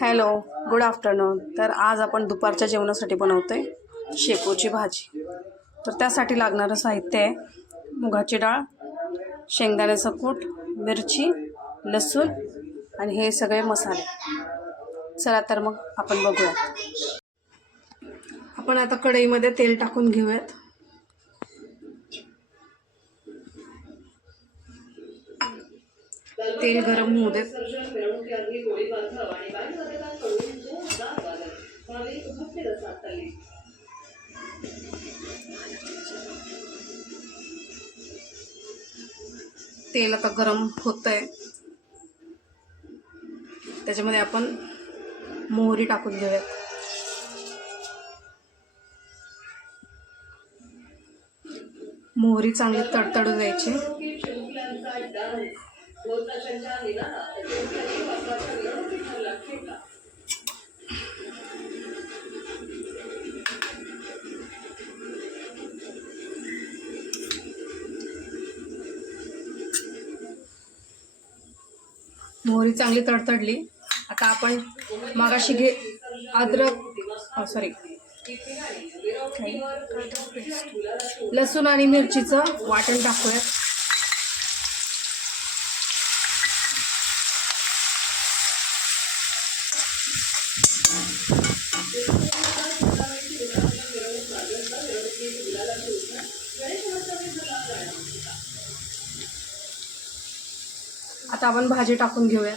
Hello, good afternoon. तर आज आपण दुपारच्या जेवणासाठी बनवतोय शेपूची भाजी. तर त्यासाठी लागणारं साहित्य आहे मुगाची डाळ, शेंगदाण्याचं कूट, मिरची, लसूण आणि हे सगळे मसाले. चला तर मग आपण बघूयात. आपण आता कढईमध्ये तेल टाकून घेऊयात. तेल गरम होऊ देत. तेल आता गरम होतंय. त्याच्यामध्ये आपण मोहरी टाकून घेऊयात. मोहरी चांगली तडतडू द्यायची. मोहरी चांगली तडतडली. आता आपण मगाशी लसूण आणि मिरचीचं वाटण टाकूया. आता आपण भाजी टाकून घेऊया.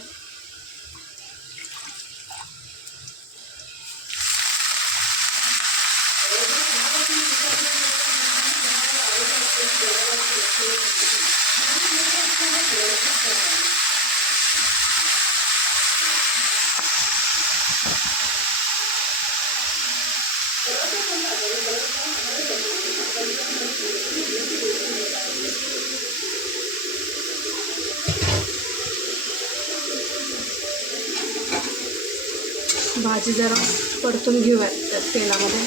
भाजी जरा परतून घेऊयात त्या तेलामध्ये.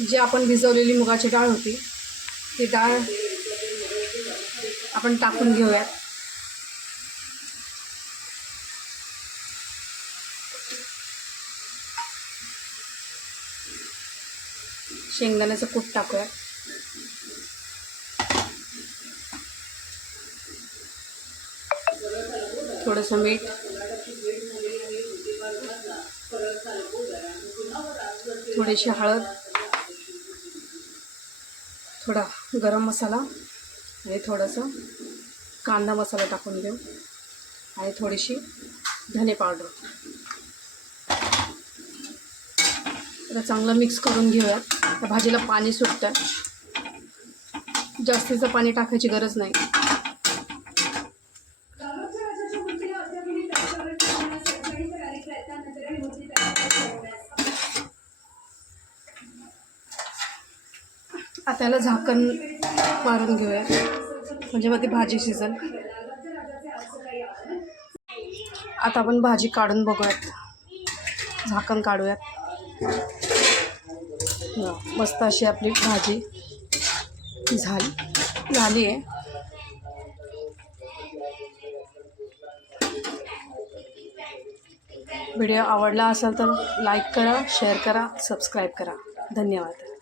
जी आपण भिजवलेली मुगाची डाळ होती ती डाळ आपण टाकून घेऊयात. शेंगदाण्याचं कूट टाकूयात. थोडंसं मीठ, थोडीशी हळद, थोडा गरम मसाला आणि थोडंसं कांदा मसाला टाकून घेऊ आणि थोडीशी धने पावडर. आता चांगलं मिक्स करून घेऊयात. त्या भाजीला पाणी सुटतं. जास्तीचं पाणी टाकायची गरज नाही. आता त्याला झाकण मारून घेऊया म्हणजे मग ती भाजी शिजेल. आता आपण भाजी काढून बघूयात. झाकण काढूयात. मस्त अशी आपली भाजी झाली आहे. व्हिडिओ आवडला असेल तर लाईक करा, शेअर करा, सबस्क्राईब करा. धन्यवाद.